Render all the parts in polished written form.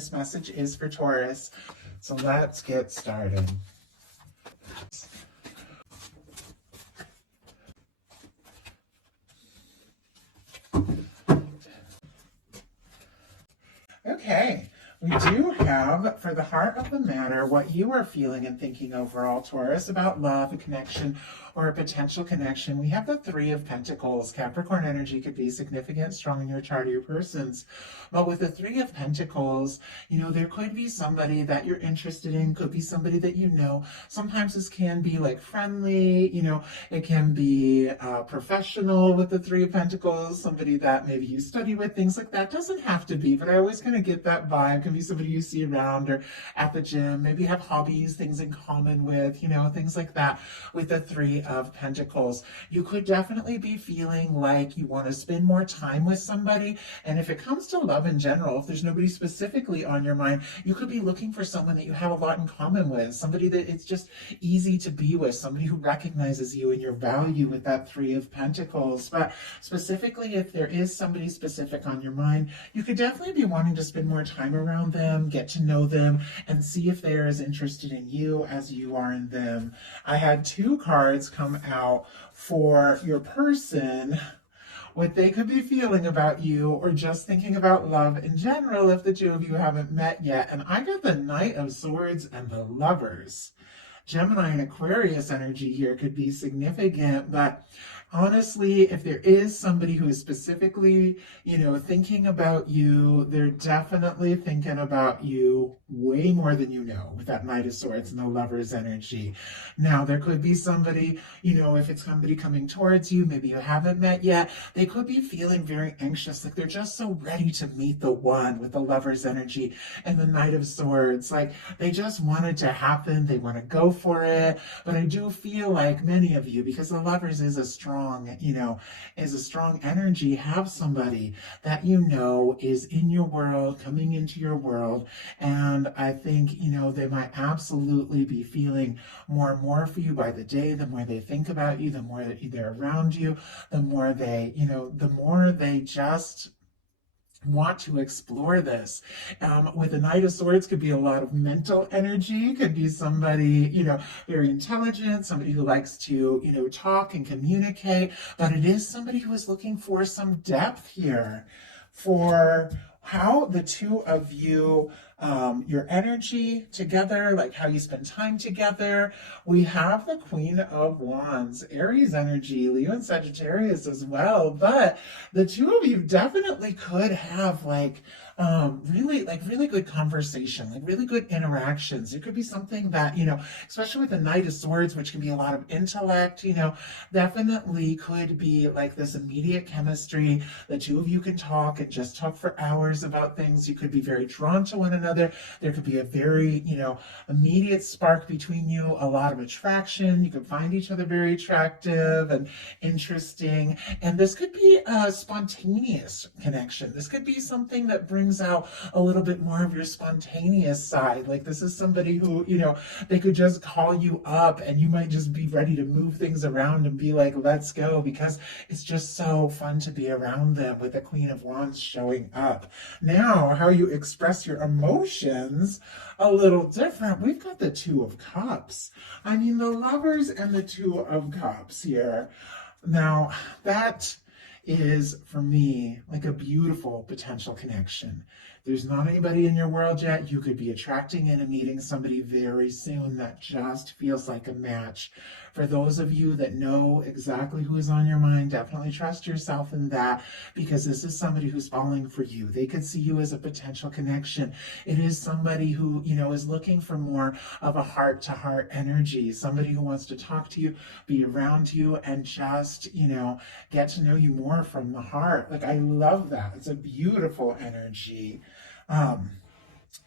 this message is for Taurus. So let's get started. Okay, we do have, for the heart of the matter, what you are feeling and thinking overall, Taurus, about love, a connection, or a potential connection. We have the Three of Pentacles. Capricorn energy could be significant, strong in your chart or your person's. But with the Three of Pentacles, there could be somebody that you're interested in, could be somebody that you know. Sometimes this can be like friendly, it can be professional with the Three of Pentacles, somebody that maybe you study with, things like that. Doesn't have to be, but I always kind of get that vibe. It can be somebody you see around or at the gym, maybe have hobbies, things in common with, things like that. With the Three of Pentacles, you could definitely be feeling like you want to spend more time with somebody. And if it comes to love in general, if there's nobody specifically on your mind, you could be looking for someone that you have a lot in common with, somebody that it's just easy to be with, somebody who recognizes you and your value with that Three of Pentacles. But specifically, if there is somebody specific on your mind, you could definitely be wanting to spend more time around them, get to know them, and see if they're as interested in you as you are in them. I had two cards come out for your person, what they could be feeling about you, or just thinking about love in general if the two of you haven't met yet. And I got the Knight of Swords and the Lovers. Gemini and Aquarius energy here could be significant, but honestly, if there is somebody who is specifically, thinking about you, they're definitely thinking about you way more than you know with that Knight of Swords and the Lover's energy. Now, there could be somebody, if it's somebody coming towards you, maybe you haven't met yet, they could be feeling very anxious, like they're just so ready to meet the one with the Lover's energy and the Knight of Swords. Like they just want it to happen. They want to go for it. But I do feel like many of you, because the Lovers is a strong energy, have somebody that is in your world, coming into your world. And I think, they might absolutely be feeling more and more for you by the day. The more they think about you, the more that they're around you, the more they just want to explore this. With the Knight of Swords could be a lot of mental energy, could be somebody, very intelligent, somebody who likes to, talk and communicate, but it is somebody who is looking for some depth here for how the two of you, your energy together, like how you spend time together. We have the Queen of Wands, Aries energy, Leo and Sagittarius as well. But the two of you definitely could have really good conversation, like really good interactions. It could be something that, especially with the Knight of Swords, which can be a lot of intellect, definitely could be like this immediate chemistry. The two of you can talk and just talk for hours about things. You could be very drawn to one another. There could be a very, immediate spark between you, a lot of attraction. You could find each other very attractive and interesting. And this could be a spontaneous connection. This could be something that brings out a little bit more of your spontaneous side. Like this is somebody who, they could just call you up and you might just be ready to move things around and be like, let's go, because it's just so fun to be around them with the Queen of Wands showing up. Now, how you express your emotions, a little different. We've got the Two of Cups. I mean, the Lovers and the Two of Cups here. Now, that is, for me, like a beautiful potential connection. There's not anybody in your world yet. You could be attracting in and meeting somebody very soon that just feels like a match. For those of you that know exactly who is on your mind, definitely trust yourself in that, because this is somebody who's falling for you. They could see you as a potential connection. It is somebody who, is looking for more of a heart-to-heart energy, somebody who wants to talk to you, be around you, and just, get to know you more from the heart. Like, I love that. It's a beautiful energy.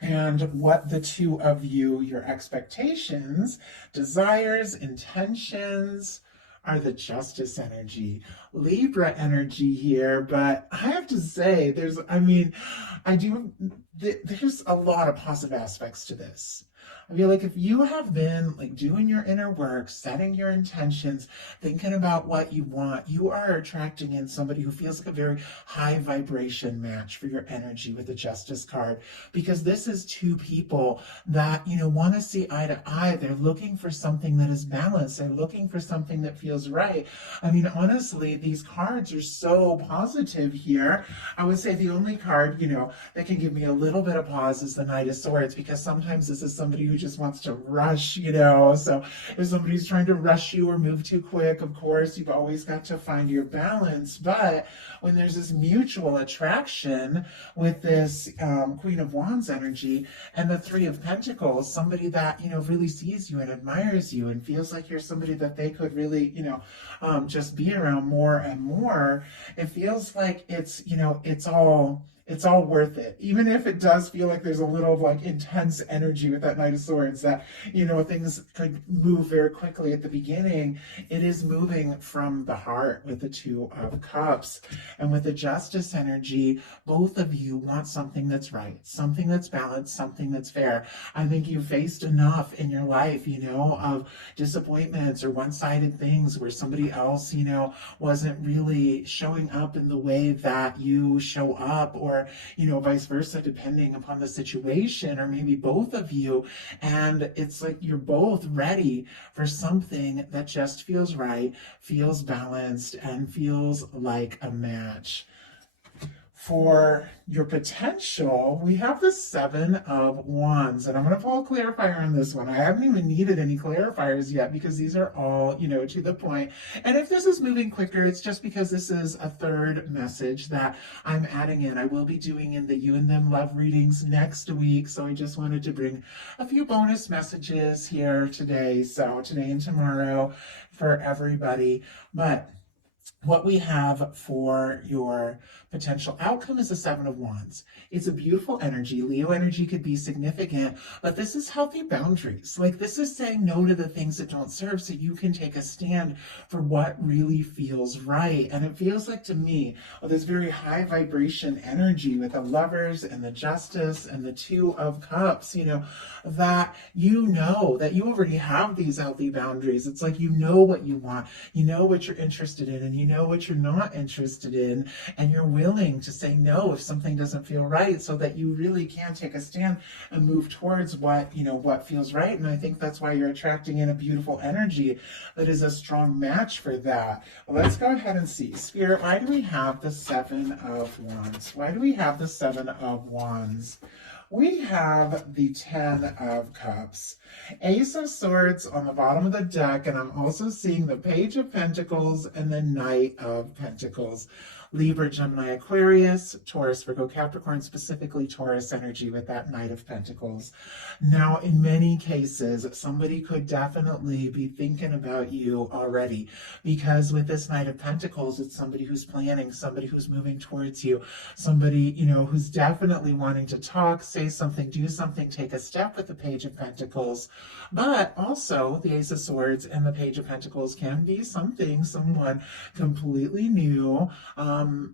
And what the two of you, your expectations, desires, intentions, are the Justice energy, Libra energy here. But I have to say, there's a lot of positive aspects to this. I feel like if you have been like doing your inner work, setting your intentions, thinking about what you want, you are attracting in somebody who feels like a very high vibration match for your energy with the Justice card. Because this is two people that, want to see eye to eye. They're looking for something that is balanced. They're looking for something that feels right. I mean, honestly, these cards are so positive here. I would say the only card, that can give me a little bit of pause is the Knight of Swords, because sometimes this is somebody who just wants to rush, So if somebody's trying to rush you or move too quick, of course, you've always got to find your balance. But when there's this mutual attraction with this Queen of Wands energy and the Three of Pentacles, somebody that, really sees you and admires you and feels like you're somebody that they could really, just be around more and more, it feels like it's all worth it. Even if it does feel like there's a little like intense energy with that Knight of Swords, that, things could move very quickly at the beginning, it is moving from the heart with the Two of Cups. And with the Justice energy, both of you want something that's right, something that's balanced, something that's fair. I think you've faced enough in your life, of disappointments or one-sided things where somebody else, wasn't really showing up in the way that you show up, or vice versa, depending upon the situation, or maybe both of you. And it's like you're both ready for something that just feels right, feels balanced, and feels like a match. For your potential, we have the Seven of Wands, and I'm going to pull a clarifier on this one. I haven't even needed any clarifiers yet because these are all, to the point. And if this is moving quicker, it's just because this is a third message that I'm adding in. I will be doing in the You and Them love readings next week, so I just wanted to bring a few bonus messages here today. So today and tomorrow for everybody. But what we have for your potential outcome is the Seven of Wands. It's a beautiful energy. Leo energy could be significant, but this is healthy boundaries. Like, this is saying no to the things that don't serve so you can take a stand for what really feels right. And it feels like to me, with this very high vibration energy with the Lovers and the Justice and the Two of Cups, that that you already have these healthy boundaries. It's like what you want, what you're interested in, and what you're not interested in, and you're willing to say no if something doesn't feel right, so that you really can take a stand and move towards what feels right. And I think that's why you're attracting in a beautiful energy that is a strong match for that. Well, let's go ahead and see. Spirit, why do we have the Seven of Wands? Why do we have the Seven of Wands? We have the Ten of Cups, Ace of Swords on the bottom of the deck, and I'm also seeing the Page of Pentacles and the Knight of Pentacles. Libra, Gemini, Aquarius, Taurus, Virgo, Capricorn, specifically Taurus energy with that Knight of Pentacles. Now, in many cases, somebody could definitely be thinking about you already, because with this Knight of Pentacles, it's somebody who's planning, somebody who's moving towards you, somebody, who's definitely wanting to talk, say something, do something, take a step with the Page of Pentacles. But also, the Ace of Swords and the Page of Pentacles can be someone completely new,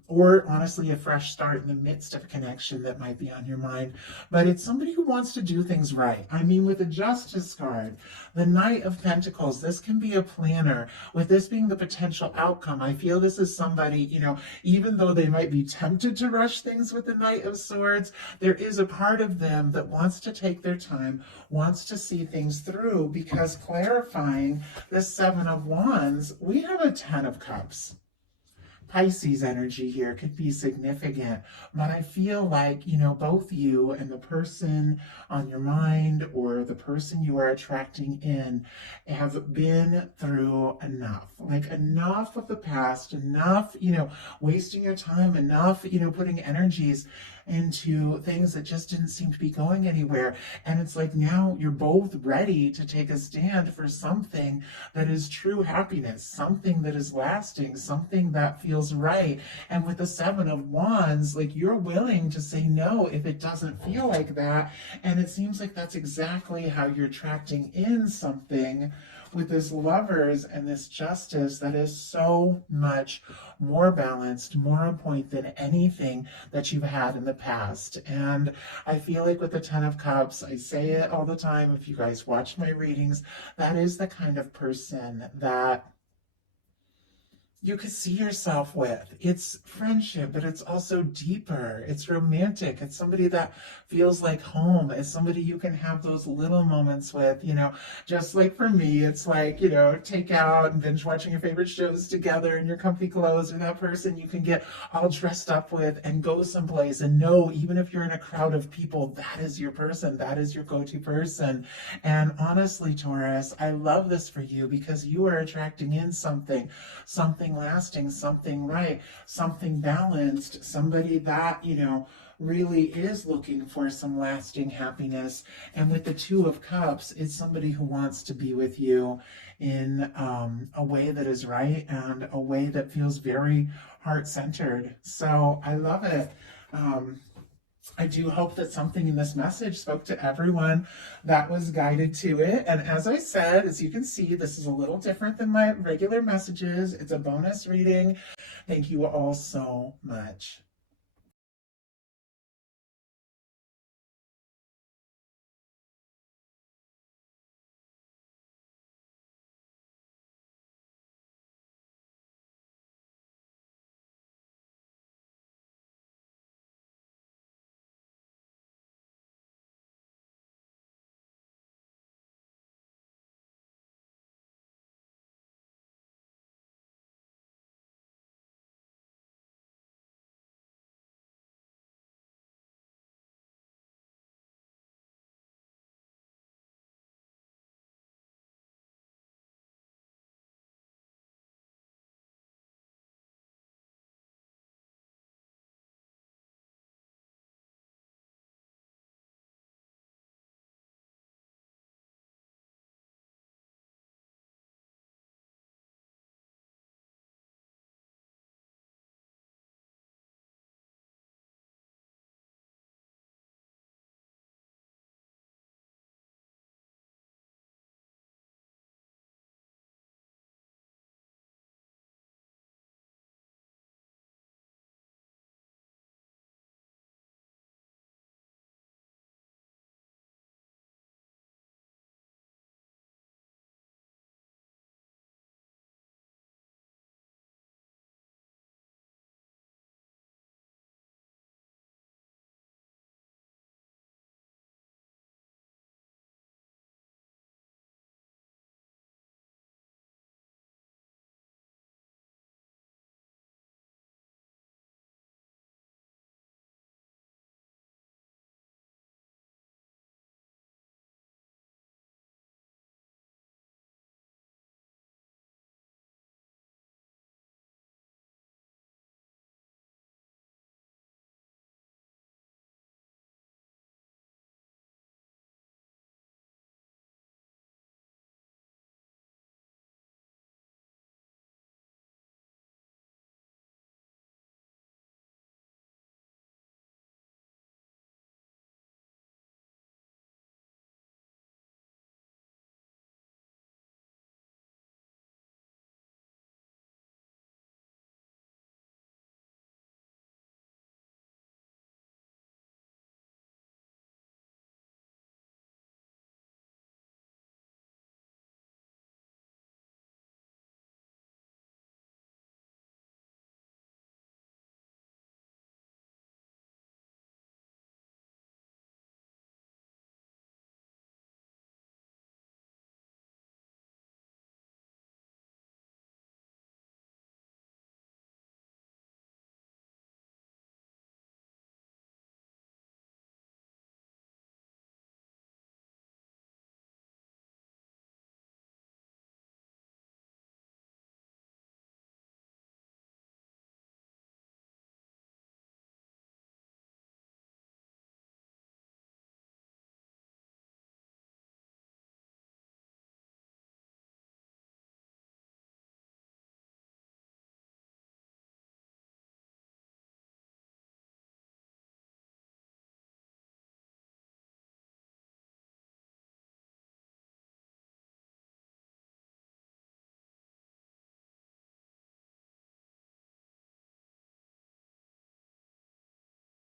or honestly a fresh start in the midst of a connection that might be on your mind. But it's somebody who wants to do things right. I mean, with the Justice card, the Knight of Pentacles, this can be a planner. With this being the potential outcome, I feel this is somebody, even though they might be tempted to rush things with the Knight of Swords, there is a part of them that wants to take their time, wants to see things through, because clarifying the Seven of Wands, we have a Ten of Cups. Pisces energy here could be significant, but I feel like, both you and the person on your mind or the person you are attracting in have been through enough, like enough of the past, enough, wasting your time, enough, putting energies into things that just didn't seem to be going anywhere. And it's like now you're both ready to take a stand for something that is true happiness, something that is lasting, something that feels right. And with the Seven of Wands, like, you're willing to say no if it doesn't feel like that. And it seems like that's exactly how you're attracting in something with this Lovers and this Justice that is so much more balanced, more on point than anything that you've had in the past. And I feel like with the Ten of Cups, I say it all the time, if you guys watch my readings, that is the kind of person that you could see yourself with. It's friendship, but it's also deeper. It's romantic. It's somebody that feels like home. It's somebody you can have those little moments with, just like for me, it's like, take out and binge watching your favorite shows together in your comfy clothes, or that person you can get all dressed up with and go someplace and know, even if you're in a crowd of people, that is your person. That is your go-to person. And honestly, Taurus, I love this for you because you are attracting in something lasting, something right, something balanced, somebody that, really is looking for some lasting happiness. And with the Two of Cups, it's somebody who wants to be with you in a way that is right and a way that feels very heart-centered. So I love it. I do hope that something in this message spoke to everyone that was guided to it. And as I said, as you can see, this is a little different than my regular messages. It's a bonus reading. Thank you all so much.